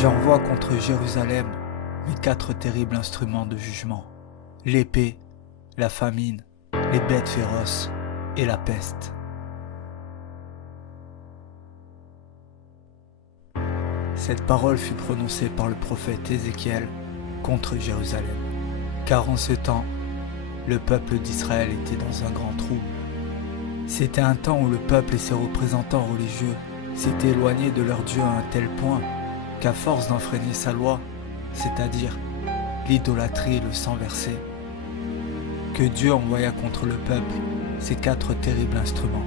J'envoie contre Jérusalem mes 4 terribles instruments de jugement, l'épée, la famine, les bêtes féroces et la peste. Cette parole fut prononcée par le prophète Ézéchiel contre Jérusalem. Car en ce temps, le peuple d'Israël était dans un grand trouble. C'était un temps où le peuple et ses représentants religieux s'étaient éloignés de leur Dieu à un tel point qu'à force d'enfreigner sa loi, c'est-à-dire l'idolâtrie et le sang versé, que Dieu envoya contre le peuple ces 4 terribles instruments,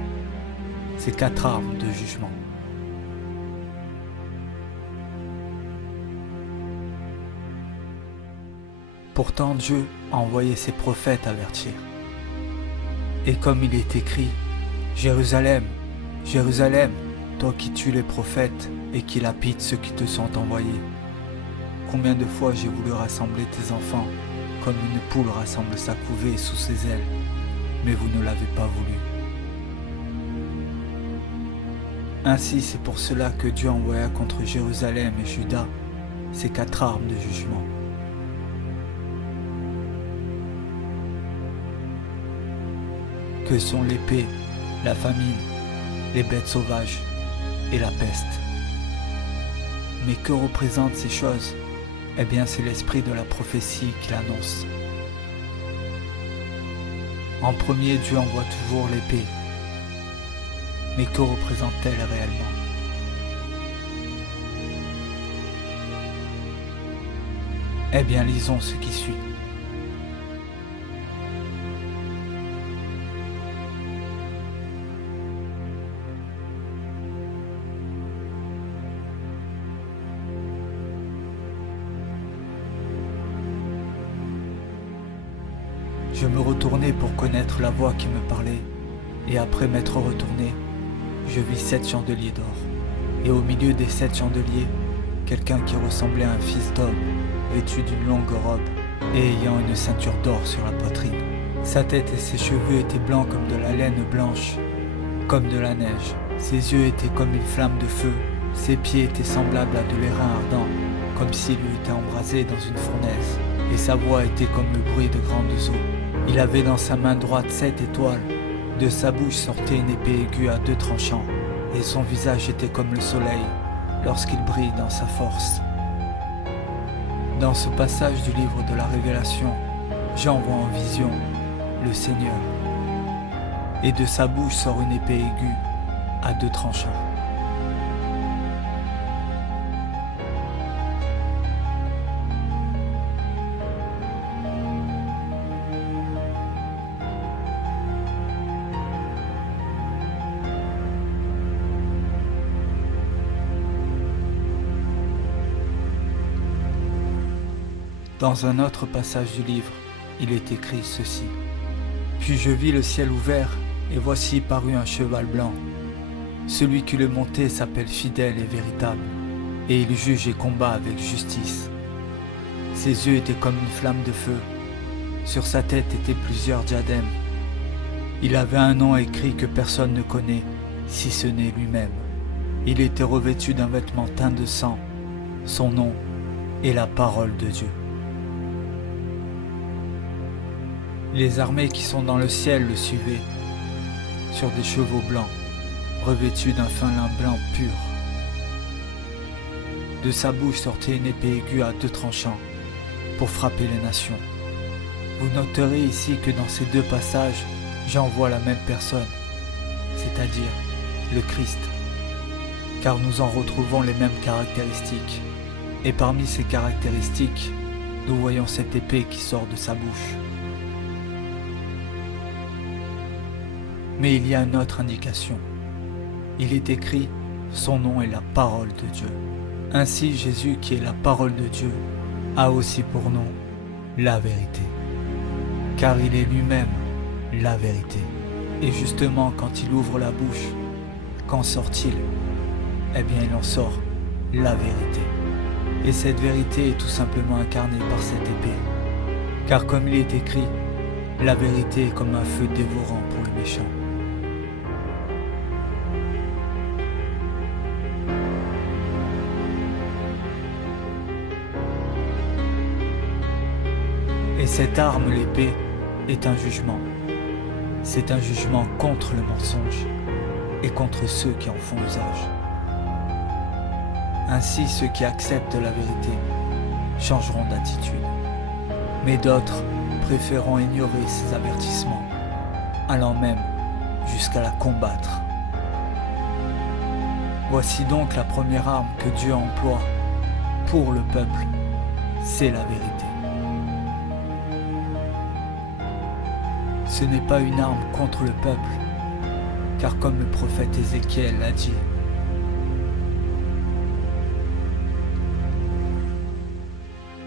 ces 4 armes de jugement. Pourtant Dieu a envoyé ses prophètes avertir. Et comme il est écrit, « Jérusalem, Jérusalem, toi qui tues les prophètes et qui lapides ceux qui te sont envoyés. Combien de fois j'ai voulu rassembler tes enfants, comme une poule rassemble sa couvée sous ses ailes, mais vous ne l'avez pas voulu. » Ainsi c'est pour cela que Dieu envoya contre Jérusalem et Juda ces 4 armes de jugement. Que sont l'épée, la famine, les bêtes sauvages et la peste. Mais que représentent ces choses? Eh bien, c'est l'esprit de la prophétie qui l'annonce. En premier, Dieu envoie toujours l'épée. Mais que représente-t-elle réellement? Eh bien, lisons ce qui suit. Je me retournai pour connaître la voix qui me parlait, et après m'être retourné, je vis 7 chandeliers d'or. Et au milieu des 7 chandeliers, quelqu'un qui ressemblait à un fils d'homme, vêtu d'une longue robe et ayant une ceinture d'or sur la poitrine. Sa tête et ses cheveux étaient blancs comme de la laine blanche, comme de la neige. Ses yeux étaient comme une flamme de feu, ses pieds étaient semblables à de l'airain ardent, comme s'il eût été embrasé dans une fournaise, et sa voix était comme le bruit de grandes eaux. Il avait dans sa main droite 7 étoiles, de sa bouche sortait une épée aiguë à 2 tranchants, et son visage était comme le soleil, lorsqu'il brille dans sa force. Dans ce passage du livre de la Révélation, Jean voit en vision le Seigneur, et de sa bouche sort une épée aiguë à 2 tranchants. Dans un autre passage du livre, il est écrit ceci. Puis je vis le ciel ouvert, et voici parut un cheval blanc. Celui qui le montait s'appelle fidèle et véritable, et il juge et combat avec justice. Ses yeux étaient comme une flamme de feu. Sur sa tête étaient plusieurs diadèmes. Il avait un nom écrit que personne ne connaît, si ce n'est lui-même. Il était revêtu d'un vêtement teint de sang. Son nom est la parole de Dieu. Les armées qui sont dans le ciel le suivaient, sur des chevaux blancs, revêtus d'un fin lin blanc pur. De sa bouche sortait une épée aiguë à 2 tranchants, pour frapper les nations. Vous noterez ici que dans ces 2 passages, Jean voit la même personne, c'est-à-dire le Christ, car nous en retrouvons les mêmes caractéristiques. Et parmi ces caractéristiques, nous voyons cette épée qui sort de sa bouche. Mais il y a une autre indication. Il est écrit « Son nom est la parole de Dieu ». Ainsi Jésus, qui est la parole de Dieu, a aussi pour nom la vérité. Car il est lui-même la vérité. Et justement, quand il ouvre la bouche, qu'en sort-il? Eh bien, il en sort la vérité. Et cette vérité est tout simplement incarnée par cette épée. Car comme il est écrit, la vérité est comme un feu dévorant pour le méchant. Et cette arme, l'épée, est un jugement. C'est un jugement contre le mensonge et contre ceux qui en font usage. Ainsi, ceux qui acceptent la vérité changeront d'attitude, mais d'autres préféreront ignorer ces avertissements, allant même jusqu'à la combattre. Voici donc la première arme que Dieu emploie pour le peuple, c'est la vérité. Ce n'est pas une arme contre le peuple, car comme le prophète Ézéchiel l'a dit,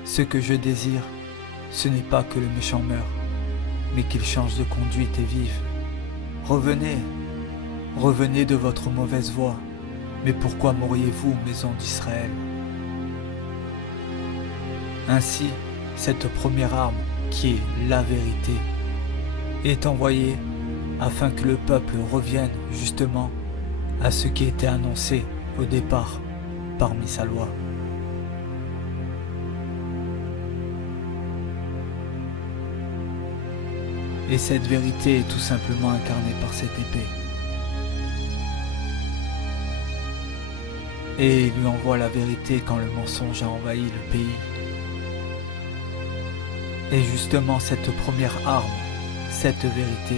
ce que je désire, ce n'est pas que le méchant meure, mais qu'il change de conduite et vive. Revenez, revenez de votre mauvaise voie, mais pourquoi mourriez-vous, maison d'Israël? Ainsi, cette première arme, qui est la vérité, est envoyée afin que le peuple revienne justement à ce qui était annoncé au départ parmi sa loi. Et cette vérité est tout simplement incarnée par cette épée. Et il lui envoie la vérité quand le mensonge a envahi le pays. Et justement cette première arme, cette vérité,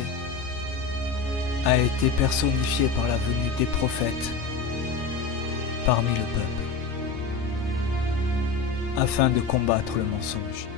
a été personnifiée par la venue des prophètes parmi le peuple, afin de combattre le mensonge.